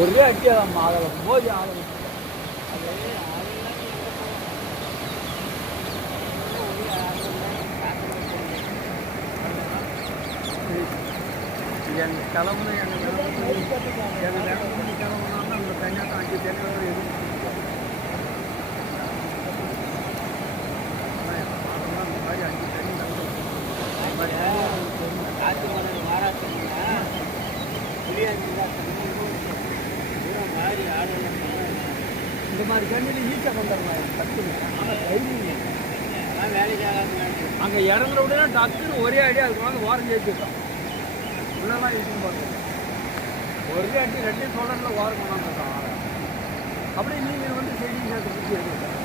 ஒரே அடிக்காதான் அதை போய் ஆளு எங்கள் கிளம்புன எங்கள் கிளம்புனா அந்த தனியாக 5 தேங்காய் எதுவும் அந்த மாதிரி 5 தண்ணி காற்று மணல் மாறாச்சுன்னா இந்த மாதிரி தண்ணியில் ஈஸியாக கொண்டாடுறாங்க கற்றுக்கிட்டு ஆனால் டைமிங் வேலைக்கு அங்கே இறங்குற உடனே டக்குன்னு ஒரே அடி அதுக்கு வாங்க வாரம் ஜெயிச்சுட்டோம் உள்ளெல்லாம் இருக்குன்னு பார்த்தோம் ஒரே அடி 2 சோழனில் வாரம் கொண்டாந்துட்டோம் அப்படியே நீங்கள் வந்து செய்தி சேர்த்து பிடிச்சி எடுத்துக்கிட்டோம்